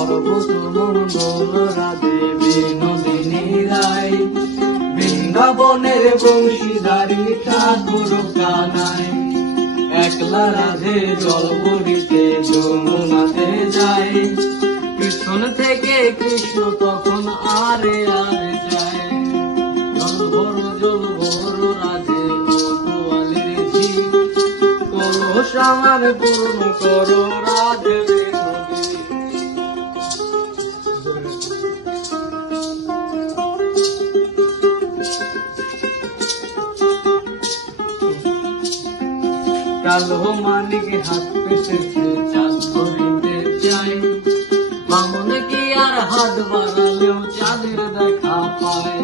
সর্বতমঙ্গল রাধে বিনোদিনী রায়, বৃন্দাবনের বংশীধারী ঠাকুর কানাই, একলা রাধে জল ভরিতে যমুনাতে যায়, কৃষ্ণ থেকে কৃষ্ণ তখন আরে আরে যায়। জল ভর রাধে গোয়ালের ঝি, কলস আমার পূর্ণ করো রাধে নদী। কালো মানিক হাত পেতেছে চাঁদ ধরিতে চাই, বামন কি আর হাত বাড়ালেও চাঁদের দেখা পায়।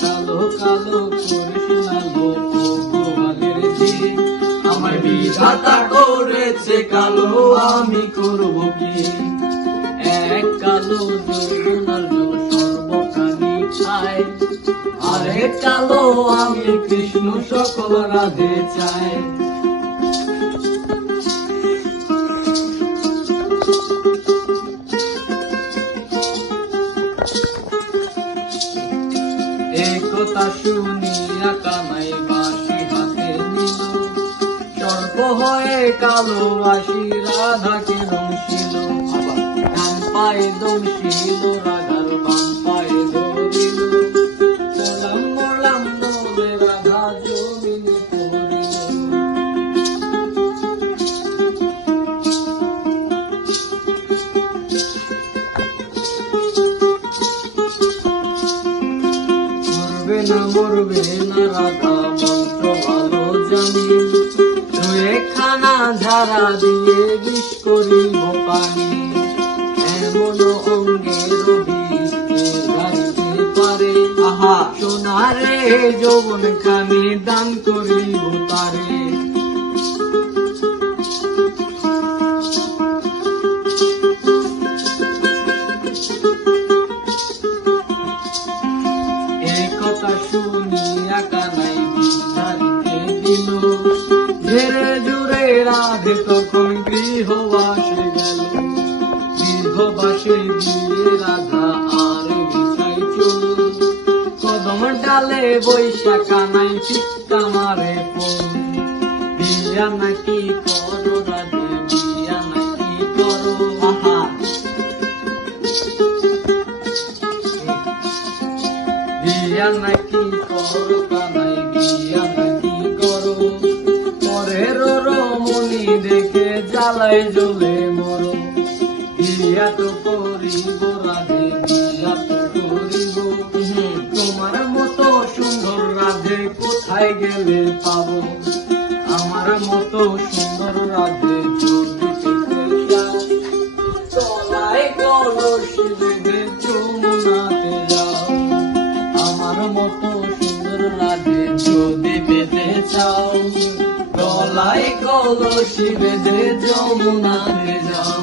কালো কালো করে শোনালো গোয়ালের ঝি, আমার বিধাতা করেছে কালো আমি করব কি। এক কালো যমুনার জল সর্বকালী খায়, আরেক কালো আমি কৃষ্ণ সকল রাধে চাই। একথা শুনিয়া কানাই বাঁশি হাতে নিল, সর্প হয়ে কালো বাঁশি রাধাকে দংশিল। ডান পায়ে দংশিল রাধার বাম পায়ে ধরিল, মোলাম মোলাম বলে রাধা জমিনে পড়িল। মরবে না রাধা মন্ত্র ভালো জানি, দুয়েখানা ঝাড়া দিয়ে বিষ করিব পানি। এমন অঙ্গের বিষ গাইতে পারে, আহা সোনারে যৌবন খানি দান করিব তারে। একথা শুনিয়া কানাই বিছারিতে দিল, ধীরে জুড়ে রাধে তখন গৃহবাসে গেল। গৃহবাসে দিয়ে রাধা আর বিছাই চল, কদম ডালে বৈশা কানাই চিত্তা মারে পল। বিয়া নাকি করো রাধে বিয়া নাকি করো, আহা বিয়া নাকি করো কানাই বিয়া নাকি করো। পরের রমণী দেখে জ্বালায় জ্বলে মরো, বিয়া তো করিব রাধে বিয়া তো করিব। তোমার মতো সুন্দর রাধে কোথায় গেলে পাবো, আমার মতো সুন্দর রাধে যদি পেতে চাও, তলায় কলসি বেঁধে যমুনাতে যাও। আমার মতো সুন্দর রাধে যদি পেতে চাও, তলায় কলসি বেঁধে যমুনাতে যাও।